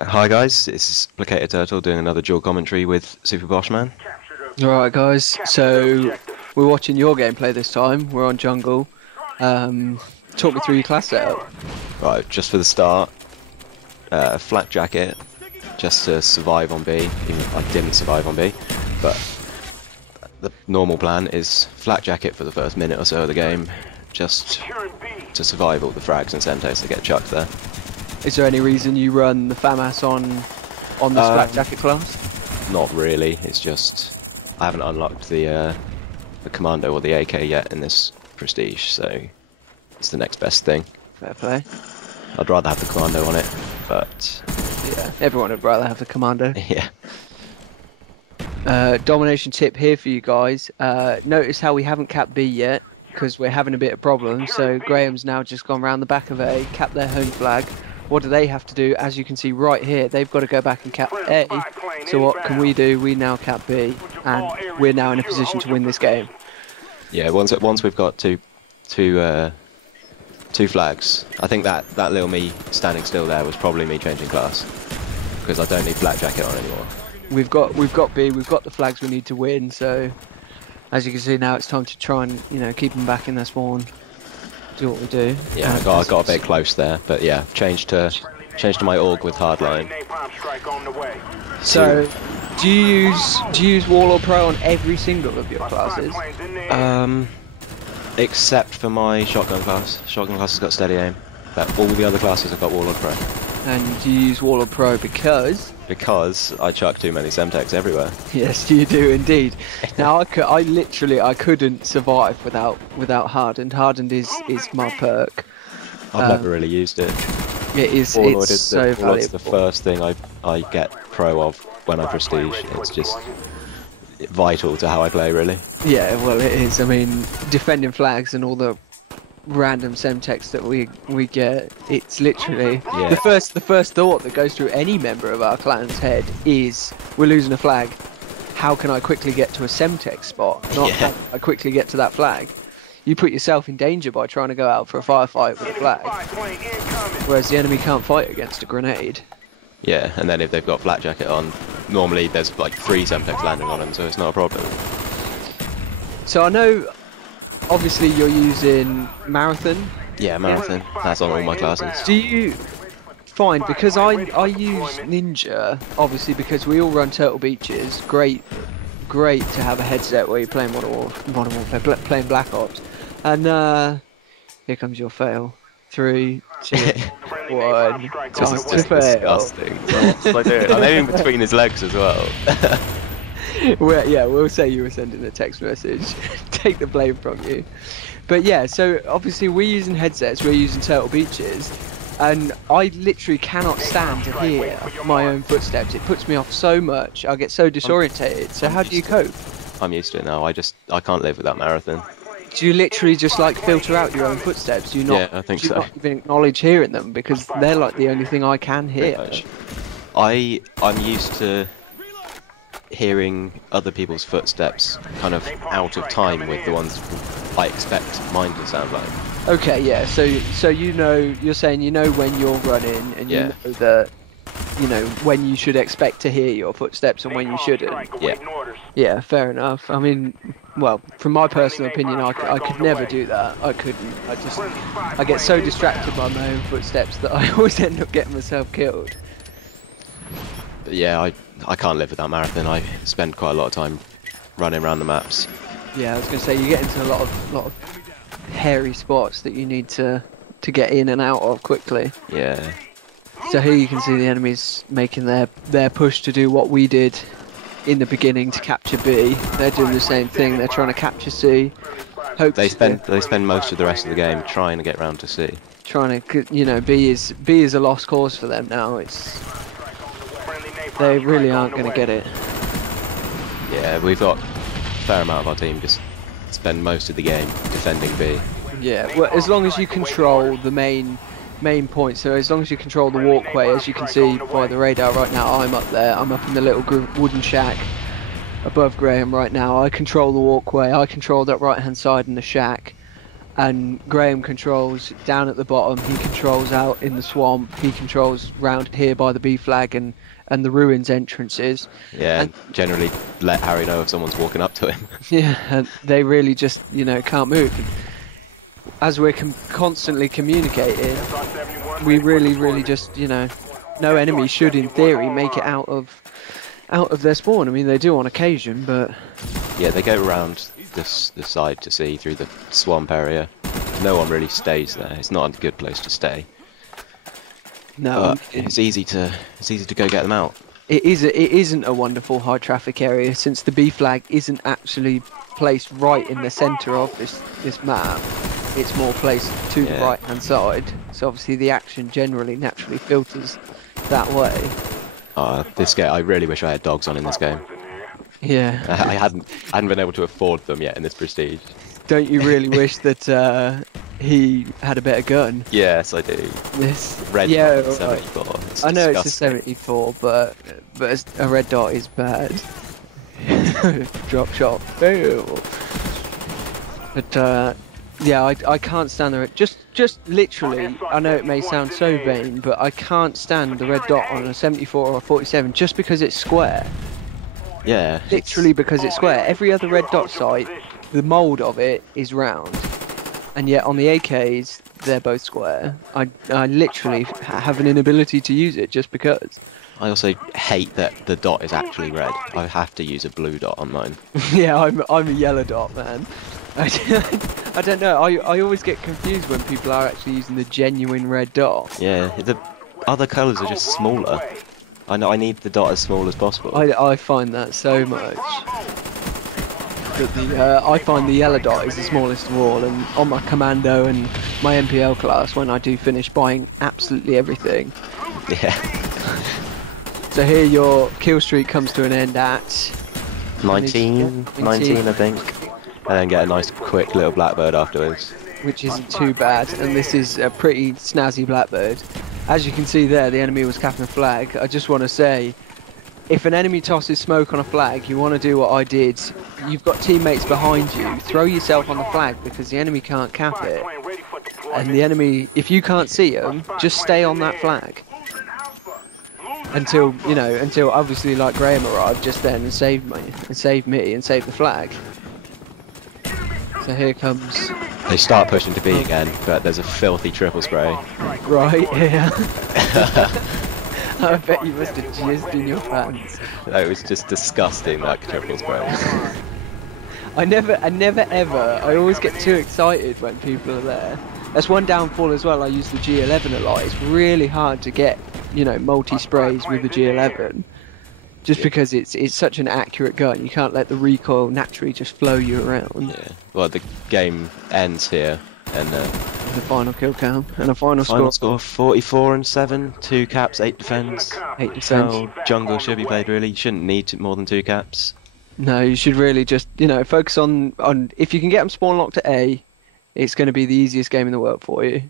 Hi guys, it's Placated Turtle doing another dual commentary with Super Boschman. Alright guys, so we're watching your gameplay this time, we're on jungle. Talk me through your class setup. Right, just for the start, flat jacket, just to survive on B, even if I didn't survive on B, but the normal plan is flat jacket for the first minute or so of the game, just to survive all the frags and semtex that get chucked there. Is there any reason you run the FAMAS on the flat jacket class? Not really, it's just I haven't unlocked the commando or the AK yet in this prestige, so it's the next best thing. Fair play. I'd rather have the commando on it, but yeah, everyone would rather have the commando. Yeah. Domination tip here for you guys. Notice how we haven't capped B yet, because we're having a bit of problems, so Graham's now just gone round the back of A, capped their home flag. What do they have to do? As you can see right here, they've got to go back and cap A. So what can we do? We now cap B, and we're now in a position to win this game. Yeah, once we've got two flags, I think that little me standing still there was probably me changing class, because I don't need black jacket on anymore. We've got B, we've got the flags we need to win. So as you can see now, it's time to try and keep them back in their spawn. Do what we do. Yeah, I got a bit close there, but yeah, changed to my org with hardline. So, do you use Wall or Pro on every single of your classes? Except for my shotgun class. Shotgun class has got steady aim, but all the other classes have got Wall or Pro. And do you use Wall or Pro because? Because I chuck too many semtex everywhere. Yes, you do indeed. Now I literally couldn't survive without hardened. Hardened is my perk. I've never really used it. It is. It's so valuable. It's the first thing I get pro of when I prestige. It's just vital to how I play, really. Yeah, well it is. I mean, defending flags and all the random semtex that we get, it's literally the first thought that goes through any member of our clan's head is, we're losing a flag, how can I quickly get to a semtex spot, not how I quickly get to that flag. You put yourself in danger by trying to go out for a firefight with a flag, whereas the enemy can't fight against a grenade. Yeah, and then if they've got flat jacket on, normally there's like 3 semtex landing on them, so it's not a problem. So I know obviously you're using Marathon. Yeah, Marathon. That's on all my classes. Do you find, because I use Ninja, obviously because we all run Turtle Beaches, great to have a headset where you're playing Modern Warfare, playing Black Ops. And here comes your fail. 3, 2, 1. This is just disgusting. I'm aiming between his legs as well. Well, yeah, we'll say you were sending a text message. Take the blame from you. But yeah, so obviously we're using headsets, we're using Turtle Beaches, and I literally cannot stand to hear my own footsteps. It puts me off so much. I get so disorientated. So how do you cope? I'm used to it now. I can't live without Marathon. Do you literally just like filter out your own footsteps? Do you not? Yeah, I think so. Not even acknowledge hearing them, because they're like the only thing I can hear. I'm used to hearing other people's footsteps kind of out of time with the ones I expect mine to sound like. Okay, yeah. So you're saying when you're running, and you know that when you should expect to hear your footsteps and when you shouldn't. Yeah. Yeah, fair enough. I mean, well, from my personal opinion, I could never do that. I couldn't. I get so distracted by my own footsteps that I always end up getting myself killed. But yeah, I can't live without Marathon. I spend quite a lot of time running around the maps. Yeah, I was going to say, you get into a lot of hairy spots that you need to get in and out of quickly. Yeah. So here you can see the enemies making their push to do what we did in the beginning to capture B. They're doing the same thing. They're trying to capture C. They spend most of the rest of the game trying to get round to C. Trying to, B is a lost cause for them now. They really aren't going to get it. Yeah, we've got a fair amount of our team just spend most of the game defending B. Yeah, well, as long as you control the main point, so as long as you control the walkway, as you can see by the radar right now, I'm up there, I'm up in the little wooden shack above Graham right now. I control the walkway, I control that right hand side in the shack. and Graham controls down at the bottom. He controls out in the swamp. He controls round here by the B flag and the ruins entrances. Yeah, and generally let Harry know if someone's walking up to him. Yeah, and they really just, you know, can't move. As we're constantly communicating, we really just, you know, no enemy should, in theory, make it out of their spawn. I mean, they do on occasion, but yeah, they go around the side to see through the swamp area. No one really stays there. It's not a good place to stay. No, but it's easy to go get them out. It isn't a wonderful high traffic area, since the B flag isn't actually placed right in the centre of this map. It's more placed to the right hand side, so obviously the action generally naturally filters that way. This game, I really wish I had dogs on in this game. Yeah. I hadn't been able to afford them yet in this Prestige. Don't you really wish that he had a better gun? Yes, I do. This red dot 74. It's I know disgusting. it's a 74, but a red dot is bad. Drop shot. But yeah, I can't stand the red. Just literally, I know it may sound so vain, but I can't stand the red dot on a 74 or a 47 just because it's square. Yeah. Literally because it's square. Every other red dot sight, the mould of it is round, and yet on the AKs they're both square. I literally have an inability to use it just because. I also hate that the dot is actually red. I have to use a blue dot on mine. Yeah, I'm a yellow dot, man. I don't know. I always get confused when people are actually using the genuine red dot. Yeah, the other colours are just smaller. I know I need the dot as small as possible. I find that so much. But I find the yellow dot is the smallest of all, and on my commando and my MPL class, when I do finish buying absolutely everything. Yeah. So here your kill streak comes to an end at 19, I think. And then get a nice quick little blackbird afterwards. Which isn't too bad, and this is a pretty snazzy blackbird. As you can see there, the enemy was capping a flag. I just want to say, if an enemy tosses smoke on a flag, you want to do what I did. You've got teammates behind you. Throw yourself on the flag because the enemy can't cap it. And the enemy, if you can't see them, just stay on that flag. Until, you know, until obviously like Graham arrived just then and saved me and saved the flag. So here comes... They start pushing to B again, but there's a filthy triple spray. Right, yeah. I bet you must have jizzed in your pants. It was just disgusting, that triple spray. I never ever, I always get too excited when people are there. That's one downfall as well, I use the G11 a lot. It's really hard to get, you know, multi-sprays with the G11. Just because it's such an accurate gun, you can't let the recoil naturally just flow you around. Yeah. Well, the game ends here, and the final kill count and a final score 44 and 7, 2 caps, 8 defense. 8 defense. So jungle should be played really. You shouldn't need more than 2 caps. No, you should really just, you know, focus on if you can get them spawn locked at A, it's going to be the easiest game in the world for you.